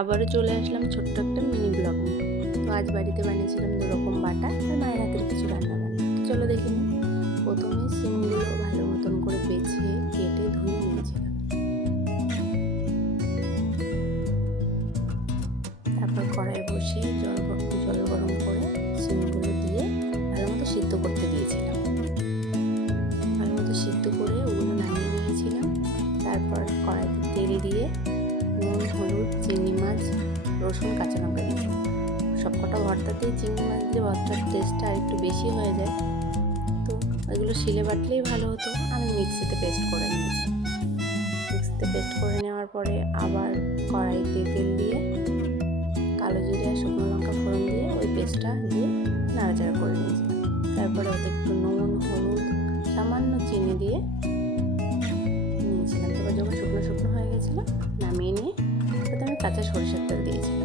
আবারও চলে আসলাম ছোট্ট একটা মিনি ব্লগ নিয়ে। তো আজ বাড়িতে বানিয়েছিলাম 2 রকম বাটা আর মায়ের হাতের কিছু রান্না বান্না। চলো দেখে নিই। প্রথমে সিমগুলো ভালো মতন করে বেছে কেটে ধুয়ে নিয়েছিলাম। তারপর কড়াই বসিয়ে জল গরম করে সিমগুলো দিয়ে ভালো মতো সিদ্ধ করতে দিয়েছিলাম। ভালো মতো সিদ্ধ করে ওগুলো নামিয়ে নিয়েছিলাম। তারপর কড়াইতে তেল দিয়ে নুন, হলুদ, চিংড়ি মাছ, রসুন, কাঁচা লঙ্কা দিয়ে সবকটা ভর্তাতেই চিংড়ি মাছ দিয়ে ভর্তার টেস্টটা আর একটু বেশি হয়ে যায়। তো এগুলো শিলে বাটলেই ভালো হতো, আমি মিক্সিতে পেস্ট করে নিয়েছি। মিক্সিতে পেস্ট করে নেওয়ার পরে আবার কড়াইতে তেল দিয়ে কালো জিরে আর শুকনো লঙ্কা ফোড়ন দিয়ে ওই পেস্টটা দিয়ে নাড়াচাড়া করে নিয়েছি। তারপরে ওতে একটু নুন, হলুদ, সামান্য চিনি দিয়ে নিয়েছিলাম। তারপর যখন শুকনো শুকনো হয়ে গেছিলো নামিয়ে নিয়ে ওতে আমি কাঁচা সরষের তেল দিয়েছিলাম।